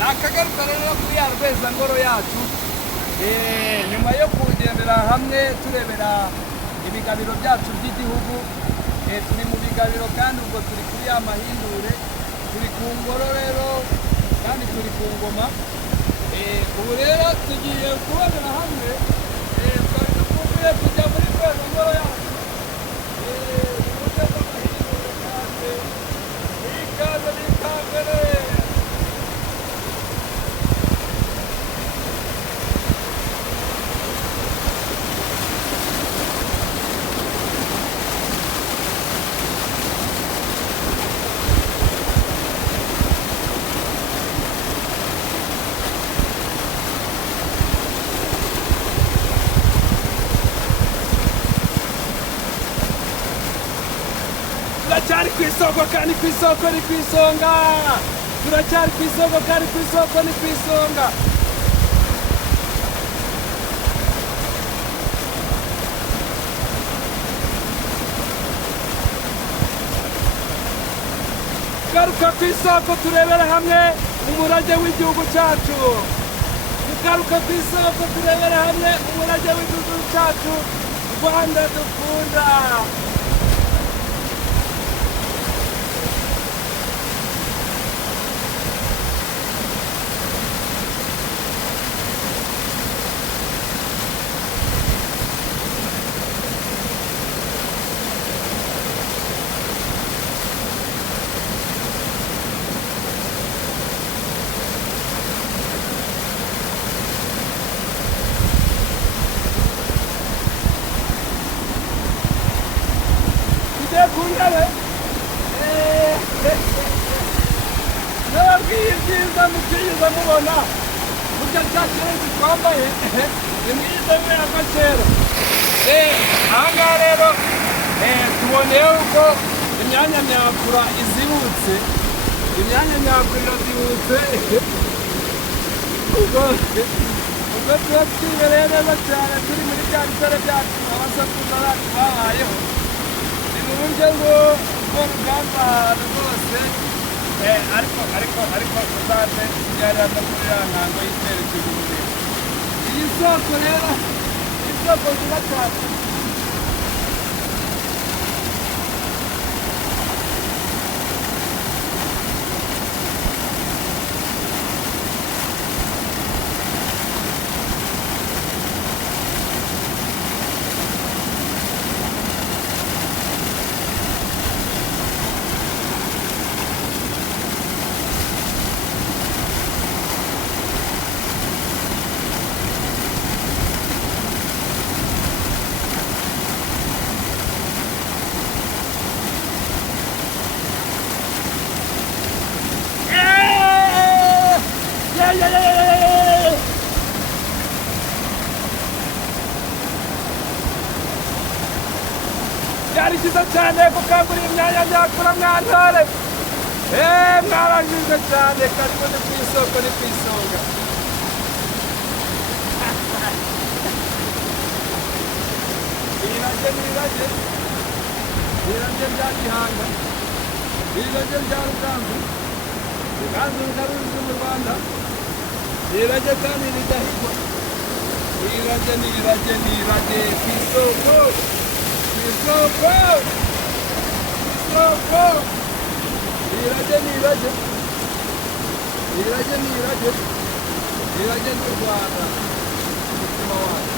nakagaruka rero kuri ya rwezangoro yacu nyuma yo kugendera hamwe turebera ibigabiro byacu by'igihugu, turi mu bigabiro kandi ubwo turi kuri ya mahindure, turi ku ngoro rero kandi turi ku ngoma. Ubu rero tugiye kubonera hamwe twari dukumbuye kujya muri rwezangoro yacu uburyo bw'amahindure kandi ikaze n'ikambere. Turacyari ku isoko kandi ku isoko ni ku isonga, turacyari ku isoko kandi ku isoko ni ku isonga. Garuka ku isoko turebere hamwe umurage w'igihugu cyacu. Garuka ku isoko turebere hamwe umurage w'igihugu cyacu, Rwanda dukunda. Kungare nababwiye ibyiza mukigeza mubona burya cya kirezi twambaye nimwize muyava kera. Ahangaha rero tuboneyeho uko imyanya myakura izibutse, imyanya myakura irazibutse ubwo tuba twibereye neza cyane turi muri bya bitare byacu abasakuza bacu babayeho. Ni uburyo bwo rugamba rwose, ariko tuzaze tujyana no kuri ya ntango y'icyerekezo imbere. Iyi soko rero ni isoko nziza cyane. Byari byiza cyane gukangurira imyanya myakura mwantore. Mwarangije cyane, karibu ni ku isoko ni ku isonga. Irage n'irage, irage rya Gihanga, irage rya Ruganzu, Ruganzu rukaruzwi mu Rwanda, irage kandi ridahigwa. Irage n'irage n'irage ku isoko. Isoko! Isoko! Irage n'irage. Irage n'irage. Irage n'u Rwanda. Umutima wacu.